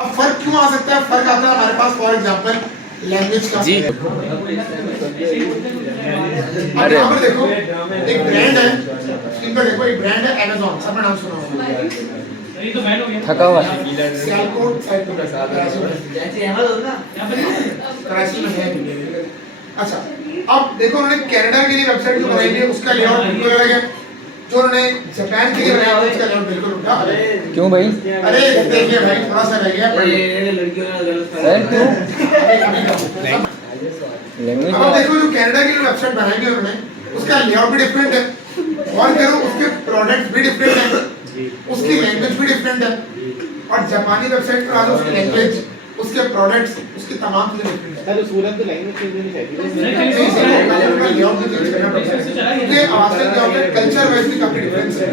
अब फर्क क्यों आ सकता है? फर्क आता है हमारे पास फॉर एग्जांपल लैंग्वेज का जी। अब यहाँ पर देखो एक ब्रांड है, स्क्रीन पर देखो एक ब्रांड है Amazon, सबका नाम सुना होगा। थका हुआ सियालकोट साइड पे कराची में है। अच्छा अब देखो उन्होंने कनाडा के लिए वेबसाइट जो बनाई है उसका लेआउट बिल्कुल अलग है, जो उन्होंने जापान के लिए बनाया उसका लेआउट बिल्कुल उल्टा। क्यों भाई? अरे देखिए भाई थोड़ा सा रह गया लड़कियों अब देखो जो कनाडा के लिए वेबसाइट बनाई है उन्होंने उसका लेआउट भी डिफरेंट है, और करो उसके प्रोडक्ट्स भी डिफरेंट है, उसकी लैंग्वेज भी डिफरेंट है, और जापानी वेबसाइट पर आज उसकी लैंग्वेज, उसके प्रोडक्ट्स, उसकी तमाम चीजें डिफरेंट है। सर सूरत की लैंग्वेज चेंज होनी चाहिए ये आजकल क्या होता है कल्चर वाइज भी काफी डिफरेंस है।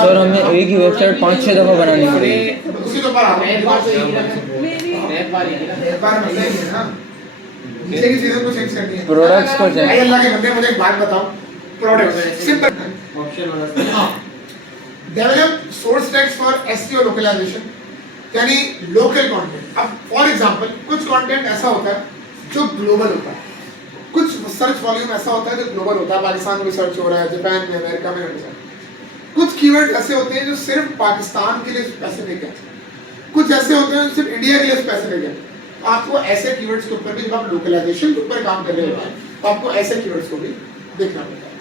सर हमें एक ही वेबसाइट 5-6 दफा बनानी पड़ेगी। उसी के ऊपर आप एक बार मिल जाएगी ना, नीचे की चीजों को चेंज करनी है। प्रोडक्ट्स को भाई अल्लाह के बंदे मुझे एक बात बताओ, प्रोडक्ट्स सिंपल ऑप्शन वाला हां develop source tags for SEO localization, यानी लोकल कंटेंट। अब फॉर एग्जांपल कुछ कंटेंट ऐसा होता है जो ग्लोबल होता है, कुछ सर्च वॉल्यूम ऐसा होता है जो ग्लोबल होता है, पाकिस्तान में सर्च हो रहा है, जापान में, अमेरिका में, कुछ कीवर्ड ऐसे होते हैं जो सिर्फ पाकिस्तान के लिए स्पेसिफिक है, कुछ ऐसे होते हैं जो सिर्फ इंडिया के लिए स्पेसिफिक है। आपको ऐसे कीवर्ड्स के ऊपर भी जब आप लोकलाइजेशन के ऊपर काम कर रहे होते हैं तो आपको ऐसे कीवर्ड्स को भी देखना पड़ता है।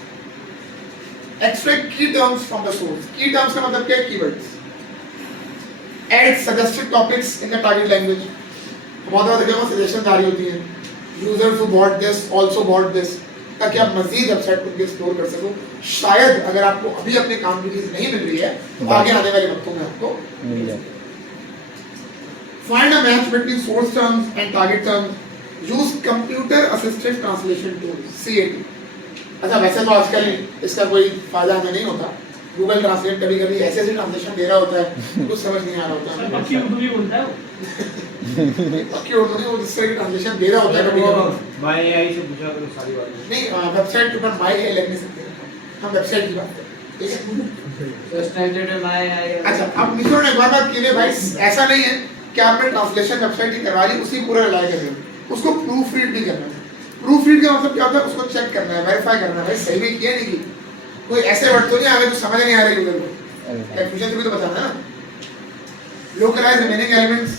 एक्सट्रैक्ट की टर्म्स फ्रॉम द सोर्स, की टर्म्स का मतलब क्या है? Keywords. Add suggested topics in the target language, बहुत बार देखिए वो सजेशन आ रही होती है, users who bought this also bought this, ताकि आप मजीद वेबसाइट को एक्सप्लोर कर सको। शायद अगर आपको अभी अपने काम की चीज नहीं मिल रही है तो आगे आने वाले वक्तों में आपको मिल जाए। Find a match between source terms and target terms. Use computer assisted translation tools (CAT). अच्छा वैसे तो आजकल इसका कोई फायदा हमें नहीं होता, गूगल ट्रांसलेट कभी कभी ऐसे ऐसे ट्रांसलेशन दे रहा होता है कुछ समझ नहीं आ रहा होता है। पक्की उर्दू भी बोलता है पक्की उर्दू नहीं, वो जिस तरह की ट्रांसलेशन दे रहा होता है कभी कभी। माय एआई से पूछा करो सारी बातें। नहीं वेबसाइट के ऊपर माय एआई लग नहीं सकते, हम वेबसाइट की बात करते हैं, ठीक है? अच्छा अब मिशोर ने एक बार बात की है भाई, ऐसा नहीं है कि आपने ट्रांसलेशन वेबसाइट ही करवा ली उसी पूरा रिलाई कर रहे हो, उसको प्रूफ रीड भी करना है। प्रूफ रीड का मतलब क्या होता है? उसको चेक करना है, वेरीफाई करना है, भाई सही भी किया नहीं की, कोई ऐसे वर्ड तो नहीं आ गए जो समझ नहीं आ रहे यूजर को, कंफ्यूजन भी तो बताना है ना। लोकलाइज रिमेनिंग एलिमेंट्स,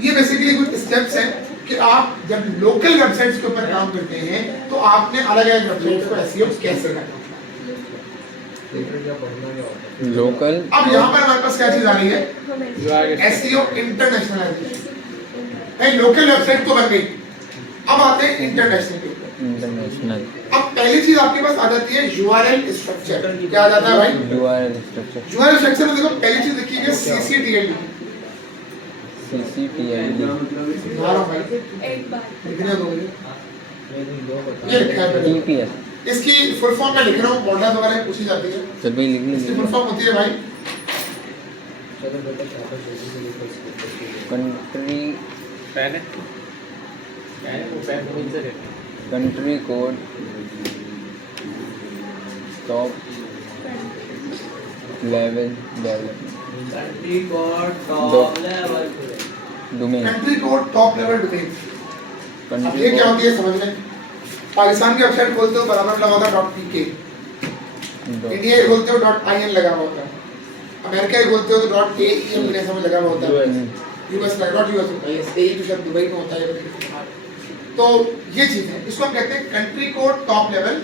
ये बेसिकली कुछ स्टेप्स हैं कि आप जब लोकल वेबसाइट्स के ऊपर काम करते हैं तो आपने अलग-अलग वेबसाइट्स को एसईओ कैसे करना है। लोकल अब यहाँ पर हमारे पास क्या चीज आ रही है? SEO internationalisation. भाई लोकल वेबसाइट तो बन गई, अब आते हैं इंटरनेशनल के ऊपर। इंटरनेशनल अब पहली चीज आपके पास आ जाती है यूआरएल स्ट्रक्चर। क्या आ जाता है भाई? URL structure. यूआरएल स्ट्रक्चर में देखो पहली चीज लिखी है सीसीटीएल। सीसीटीएल दोबारा भाई एक बार लिखने दो मुझे, ये लिखा है टीपीएस। इसकी फुल फॉर्म में लिख रहा हूँ, मॉडल वगैरह पूछी जाती है। चल भाई लिख इसकी फुल ली। फॉर्म होती है भाई कंट्री पेन है वो पेन कौन से रहते हैं? Country code top level development country code top level domain country code top level domain. अब कंट्री ये क्या होती है समझ लें। पाकिस्तान की वेबसाइट खोलते हो बराबर लगा होता है .pk, इंडिया की खोलते हो .in लगा हुआ होता है, अमेरिका की खोलते हो तो .aem जैसा में लगा हुआ होता है, यूएस का .us होता है, ये तो सब दुबई में होता है। तो ये चीज है, इसको हम कहते हैं country code top level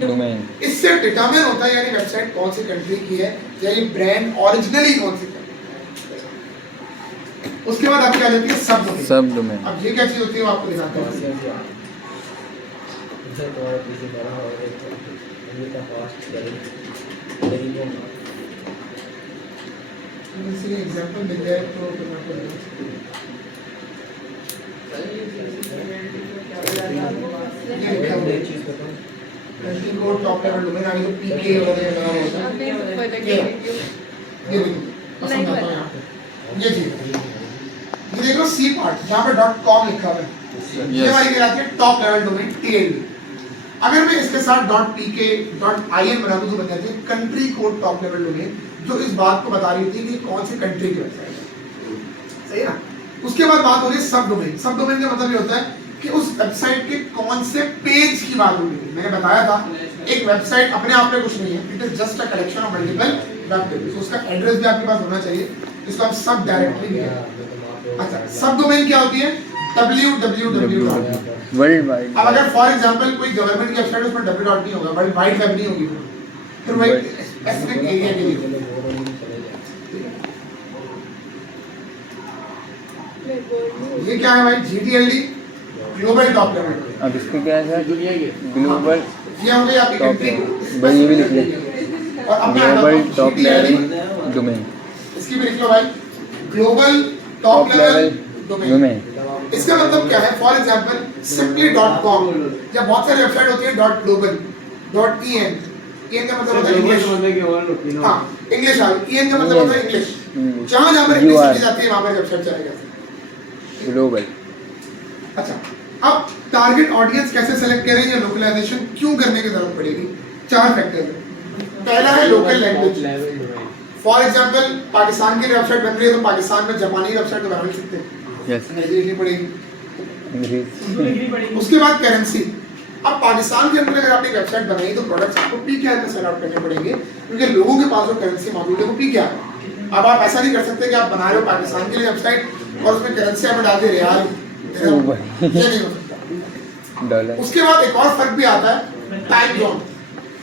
domain. इससे डिटरमाइन होता है यानी वेबसाइट कौन सी कंट्री की है, यानी ब्रांड ओरिजिनली कौन सी है। उसके बाद आपकी आ जाती है सब डोमेन। सब डोमेन अब ये क्या चीज होती है वो आपको दिखाता हूं। इसलिए एग्जांपल मिल जाए तो करना पड़ेगा। Country code top level domain आगे तो पीके वगैरह लगा हुआ होता है। ये देखो पसंद आता है यहाँ पे ये चीज, ये देखो सी पार्ट यहाँ पे .com लिखा हुआ है, ये वाली कहलाती है टॉप लेवल डोमेन TLD। अगर मैं इसके साथ .pk .in बना दूं तो बन जाती है country code top level domain, जो इस बात को बता रही थी कि कौन सी कंट्री की वेबसाइट है। सही है ना? उसके बाद बात हो रही है सब डोमेन। सब डोमेन का मतलब ये होता है कि उस वेबसाइट के कौन से पेज की बात हो रही है। मैंने बताया था एक वेबसाइट अपने आप में कुछ नहीं है, it is just a collection of multiple web pages. उसका एड्रेस भी आपके पास होना चाहिए, इसको हम सब डायरेक्टली लिखेंगे। अच्छा, सब डोमेन क्या होती है? www. World wide. अब अगर फॉर एग्जांपल कोई गवर्नमेंट की वेबसाइट उसमें w डॉट नहीं होगा, वर्ल्ड वाइड वेब नहीं होगी, फिर वो एक स्पेसिफिक एरिया के लिए। ये क्या है भाई? GTLD, global top level. अब इसको क्या है सर? दुनिया की ग्लोबल ये हो गई आपकी टॉप कंट्री। भाई, ये भी लिख ले, और अपना global top GTLD, level domain. इसकी भी लिख लो भाई, ग्लोबल टॉप लेवल डोमेन। इसका मतलब क्या है? फॉर एग्जांपल simply.com या बहुत सारी वेबसाइट होती है .global, .en, en का मतलब होता है इंग्लिश। हाँ, इंग्लिश आ गई। en का मतलब होता है इंग्लिश। जहाँ जहाँ पर इंग्लिश लिखी जाती है वहाँ पर वेबसाइट चलेगा ग्लोबल। अच्छा, अब टारगेट ऑडियंस कैसे सेलेक्ट करें या लोकलाइजेशन क्यों करने की जरूरत पड़ेगी? 4 फैक्टर है। पहला है local language. For example Pakistan की वेबसाइट बन रही है तो पाकिस्तान में जापानी वेबसाइट तो बना नहीं सकते, यस, अंग्रेजी लिखनी पड़ेगी। उनको लिखनी पड़ेगी। उसके बाद करेंसी। अब पाकिस्तान के अंदर अगर आपने वेबसाइट बनाई तो प्रोडक्ट्स आपको पीकेआर में सेल आउट करने पड़ेंगे, क्योंकि लोगों के पास जो करेंसी मौजूद है वो पीकेआर है। अब आप ऐसा नहीं कर सकते कि आप बना रहे हो पाकिस्तान के लिए वेबसाइट और उसमें करेंसी आप डाल दे रियाल, ये नहीं हो सकता। डॉलर। उसके बाद एक और फर्क भी आता है, टाइम जोन।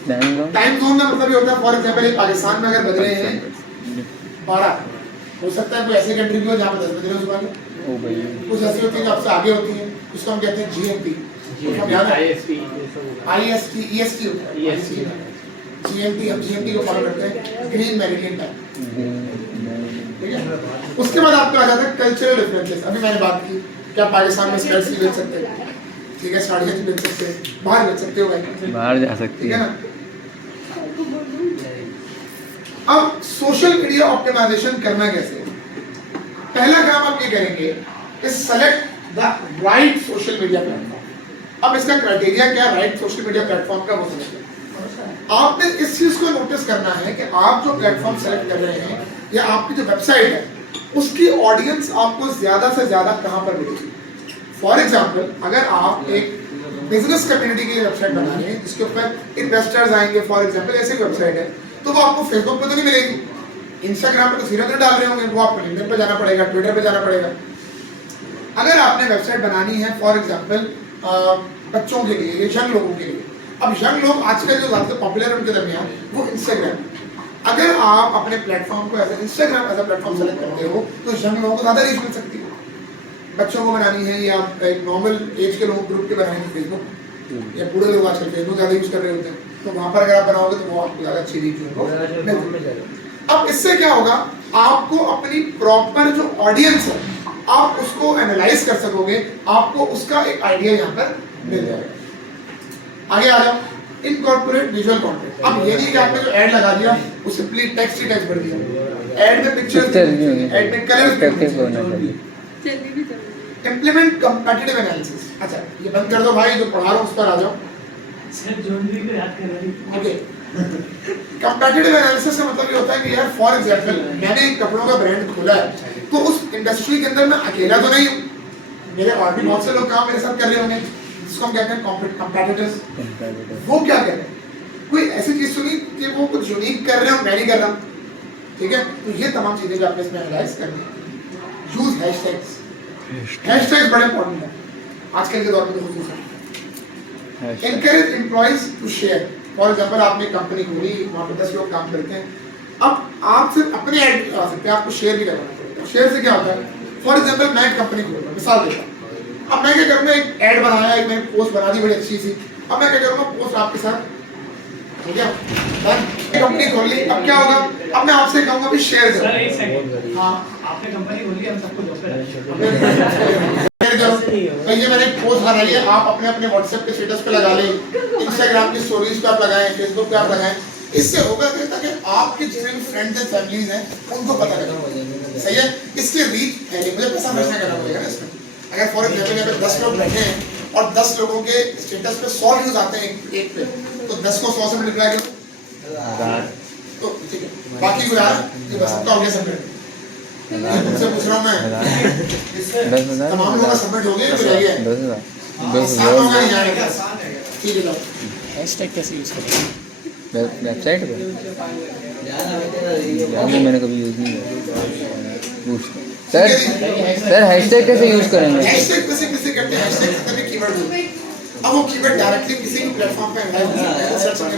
टाइम जोन का मतलब ये होता है, फॉर एग्जांपल ये पाकिस्तान में अगर बज रहे हैं 12, हो सकता है कोई ऐसी कंट्री भी हो जहाँ पर 10 बज रहे हो सुबह के, ओ भाई, कुछ ऐसी होती है जो आपसे आगे होती है, उसको हम कहते हैं GMT, IST, EST होता है, GMT, हम GMT को फॉलो करते हैं, ग्रीन मेरिडियन टाइम। ठीक है, उसके बाद आपको आ जाता है कल्चरल डिफरेंसेस। अभी मैंने बात की क्या पाकिस्तान में स्कर्ट्स नहीं बेच सकते, ठीक है, साड़ियाँ नहीं बेच सकते, बाहर बेच सकते हो भाई, बाहर जा सकती ठीक है है। ना। अब सोशल मीडिया ऑप्टिमाइजेशन करना कैसे? पहला काम आप ये करेंगे कि select the right social media platform. अब इसका क्राइटेरिया क्या? राइट सोशल मीडिया प्लेटफॉर्म का वो सेलेक्ट। आपने इस चीज को नोटिस करना है कि आप जो प्लेटफॉर्म सेलेक्ट कर रहे हैं या आपकी जो वेबसाइट है उसकी ऑडियंस आपको ज्यादा से ज्यादा कहां पर मिलेगी। फॉर एग्जांपल अगर आप एक बिजनेस कम्युनिटी की वेबसाइट बना रहे हैं जिसके ऊपर इन्वेस्टर्स आएंगे, फॉर एग्जांपल ऐसी वेबसाइट है, तो वो आपको फेसबुक पे तो नहीं मिलेगी, इंस्टाग्राम पे तो सीधा तो डाल रहे होंगे, वो आपको लिंक्डइन पे जाना पड़ेगा, ट्विटर पे जाना पड़ेगा। अगर आपने वेबसाइट बनानी है फॉर एग्जांपल बच्चों के लिए, यंग लोगों के लिए, अब यंग लोग आजकल जो ज़्यादा पॉपुलर है उनके दरमियान वो इंस्टाग्राम। अगर आप अपने प्लेटफॉर्म को Instagram as a platform select करते हो तो यंग लोगों को ज़्यादा रीच मिल सकती है। बच्चों को बनानी है या एक नॉर्मल एज के लोगों ग्रुप के बनानी है फेसबुक, या बूढ़े लोग आजकल फेसबुक ज़्यादा यूज़ कर रहे होते हैं, तो वहाँ पर अगर आप बनाओगे तो वो आपको ज़्यादा अच्छी रीच होगी। अब इससे क्या होगा, आपको अपनी प्रॉपर जो ऑडियंस है आप उसको एनालाइज कर सकोगे, आपको उसका एक आइडिया यहाँ पर मिल जाएगा। आगे आ जाओ, इनकॉर्पोरेट विजुअल कंटेंट। अब ये नहीं कि आपने जो ऐड लगा दिया वो सिंपली टेक्स्ट ही टेक्स्ट भर दिया, ऐड में पिक्चर्स, ऐड में कलर्स होना चाहिए। Implement competitive analysis. अच्छा ये बंद कर दो भाई, जो पढ़ा रहा हूँ उस पर आ जाओ। सर जोनरी को याद कर रही थी। ओके, कंपेटिटिव एनालिसिस का मतलब ये होता है कि यार फॉर एग्जांपल मैंने एक कपड़ों का ब्रांड खोला है तो उस इंडस्ट्री के अंदर मैं अकेला तो नहीं हूँ, मेरे और भी बहुत से लोग काम मेरे साथ कर रहे होंगे, जिसको हम कहते हैं कंपेटिटर्स। वो क्या कर रहे हैं, कोई ऐसी चीज तो नहीं कि वो कुछ यूनिक कर रहे हो मैं नहीं कर रहा, ठीक है। तो ये तमाम चीजें जो आपने इसमें एनालाइज करनी है। यूज हैशटैग्स, हैशटैग्स बड़े इंपॉर्टेंट है आजकल के दौर में खुसूसन। Encourage employees to share. For example आपने कंपनी खोली, वहाँ पे 10 लोग काम करते हैं, अब आप सिर्फ अपने ऐड लगा सकते हैं, आपको शेयर भी करवाना पड़ेगा। शेयर से क्या होता है, फॉर एग्जांपल मैं एक कंपनी खोल रहा हूँ, मिसाल देता हूँ, अब मैं क्या करूँगा, एक ऐड बनाया, एक मैंने पोस्ट बना दी बड़ी अच्छी सी, अब मैं क्या करूँगा, पोस्ट आपके साथ, ठीक है, कंपनी खोल ली, अब क्या होगा, अब मैं आपसे कहूँगा भी शेयर करो। सर एक सेकंड, हाँ आपने कंपनी खोली, हम सबको जॉब पे तो ये मैंने एक पोस्ट बनाई है, आप अपने अपने व्हाट्सएप के स्टेटस पे लगा लें, इंस्टाग्राम की स्टोरीज पे आप लगाएं, फेसबुक पे आप लगाएं। इससे होगा क्या, ताकि आपके जितने भी फ्रेंड्स एंड फैमिलीज हैं उनको पता लगे, सही है। इसके रीच है, मुझे पैसा खर्चना करना पड़ेगा ना इसमें। अगर फॉर एग्जांपल यहाँ पे 10 लोग बैठे हैं और 10 लोगों के स्टेटस पे 100 व्यूज आते हैं एक पे, तो 10 को 100 से मल्टीप्लाई करो तो ठीक है, बाकी को यार ये बस सबका हो गया सब। ये तुमसे पूछ रहा हूँ मैं 10,000 तमाम लोगों का सबमिट हो गया फिर रह गया 10,000 सात लोगों का नहीं आएगा आसान है ठीक है लो हैशटैग कैसे यूज करें? वेबसाइट पे अभी मैंने कभी यूज़ नहीं किया सर सर हैशटैग कैसे यूज़ करेंगे हैशटैग किसे करते हैं हैशटैग खतरनाक कीवर्ड होते हैं अब वो कीवर्ड डायरेक्टली किसी भी प्लेटफॉर्म पे सर्च करने